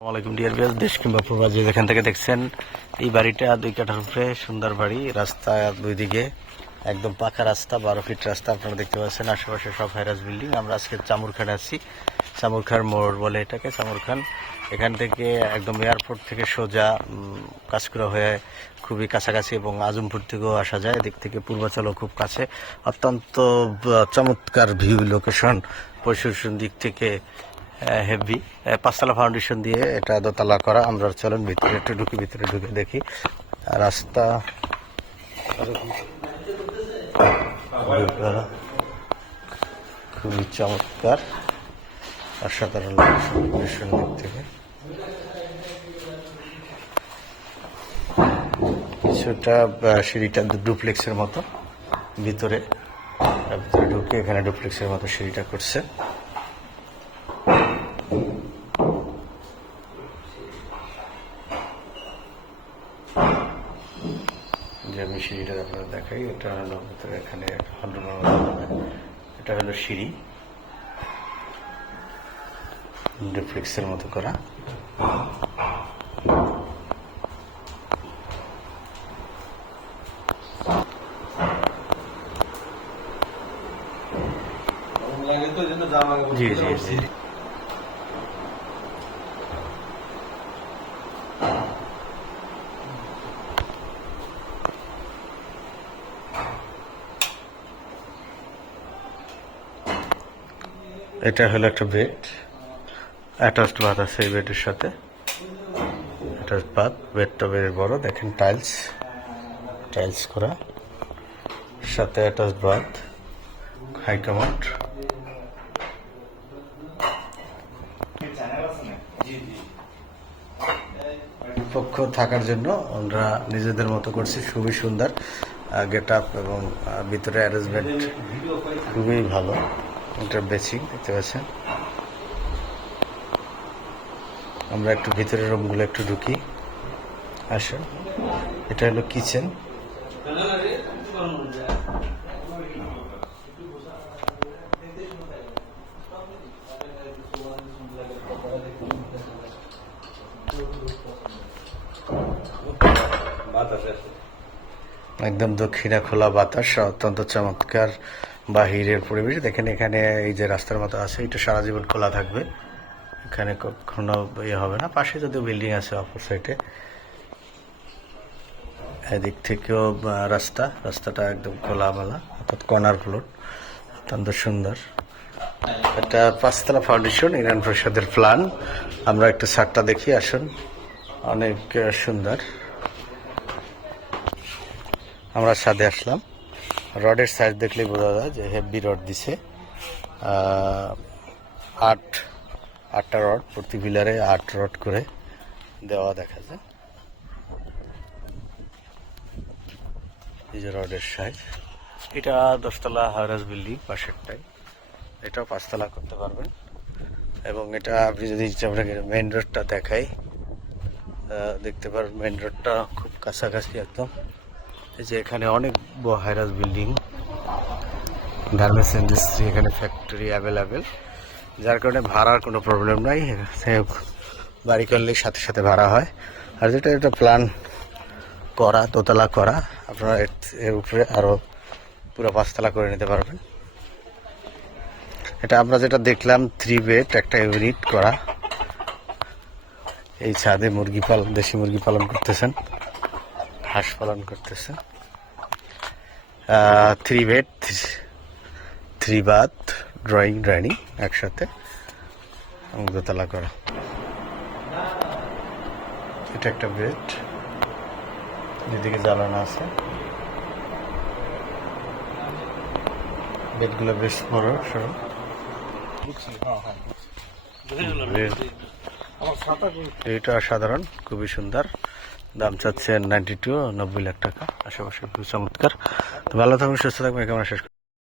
আসসালামাইকুম ডিয়ার বিয়াস দেশ কিংবা প্রবাসী, যেখান থেকে দেখছেন, এই বাড়িটা দুই কাঠার উপরে, সুন্দর বাড়ি, রাস্তা দুই দিকে, একদম পাকা রাস্তা, বারো ফিট রাস্তা, আপনারা দেখতে পাচ্ছেন, আশেপাশে সব হাইরাস বিল্ডিং আমরা আজকে চামুরখানে আছি। চামুরখার মোড় বলে এটাকে চামুরখান। এখান থেকে একদম এয়ারপোর্ট থেকে সোজা কাঁচকুড়া হয়ে খুবই কাছাকাছি এবং আজমপুর থেকেও আসা যায়, এদিক থেকে পূর্বাচলও খুব কাছে। অত্যন্ত চমৎকার ভিউ লোকেশন পরিদর্শন দিক থেকে হেভি। পাঁচতলা ফাউন্ডেশন দিয়ে এটা দোতলা করা আমরা চলেন ভিতরে, একটু ঢুকি ভিতরে ঢুকে দেখি। রাস্তা খুবই চমৎকার। অসাধারণ থেকে। কিছুটা সিঁড়িটা ডুপ্লেক্সের মতো ভিতরে। ভিতরে ঢুকে এখানে ডুপ্লেক্সের মতো সিঁড়িটা করছে। যে আমি সিঁড়িটা আপনার দেখাই এটা হলো ভিতরে এখানে এটা হলো সিঁড়ি ডুপ্লেক্সের মতো করা জি জি জি এটা হলো একটা বেড অ্যাটাচড বাথ আছে এই বেডের সাথে। অ্যাটাচড বাথ বেডটা বেশ বড়। দেখেন টাইলস টাইলস করা। সাথে অ্যাটাচড বাথ হাই কমান্ড পক্ষ থাকার জন্য আমরা নিজেদের মতো করছি। খুবই সুন্দর। গেট আপ এবং ভিতরে অ্যারেঞ্জমেন্ট খুবই ভালো। এটা বেসিং দেখতে পাচ্ছেন। আমরা একটু ভিতরের রুমগুলো একটু ঢুকি। আসুন। এটা হলো কিচেন। বাতাস একদম দক্ষিণা খোলা বাতাস, অত্যন্ত চমৎকার বাহিরের পরিবেশ। দেখেন এখানে এই যে রাস্তার মতো আছে, এটা সারা জীবন খোলা থাকবে। এখানে কখনো ইয়ে হবে না। পাশে যদিও বিল্ডিং আছে অপর সাইডে। এদিক থেকেও রাস্তা। রাস্তাটা একদম খোলামেলা, অর্থাৎ কর্নার প্লট অত্যন্ত সুন্দর। এটা পাঁচতলা ফাউন্ডেশন ইরান প্রসাদের প্ল্যান আমরা একটু ছাদটা দেখি, আসুন। অনেক সুন্দর। আমরা ছাদে আসলাম। রডের সাইজ দেখলেই বোঝা যায় যে হেভি রড দিছে। আট, আটটা রড প্রতি পিলারে আট রড করে দেওয়া দেখা যায়। এই যে রডের সাইজ এটা দশতলা হাওরাজ বিল্ডিং পাশেরটাই। এটাও পাঁচতলা করতে পারবেন। এবং এটা আপনি যদি আপনাকে মেন রোডটা দেখাই দেখতে পারবেন মেন রোডটা খুব কাছাকাছি একদম। যে এখানে অনেক হাইরাস বিল্ডিং গার্মেন্টস ইন্ডাস্ট্রি এখানে ফ্যাক্টরি অ্যাভেলেবেল যার কারণে ভাড়ার কোনো প্রবলেম নাই বাড়ি করলে সাথে সাথে ভাড়া হয়। আর যেটা একটা প্ল্যান করা, দোতলা করা, আপনারা এর উপরে আরও পুরো পাঁচতলা করে নিতে পারবেন। এটা আমরা যেটা দেখলাম থ্রি বেড একটা ইউনিট করা। এই ছাদে মুরগি পালন দেশি মুরগি পালন করতেছেন। হাঁস পালন করতেছে। Three bed three bath drawing dining একসাথে। দোতলা করা। এটা একটা বেড যেদিকে জ্বালানো আছে। বেডগুলো বেশ বড় সরু। এটা অসাধারণ খুবই সুন্দর। দাম চাচ্ছেন নাইনটি টু নব্বই লাখ টাকা। আশেপাশে খুব চমৎকার। তো ভালো থাকবেন সুস্থ থাকবেন কেমন শেষ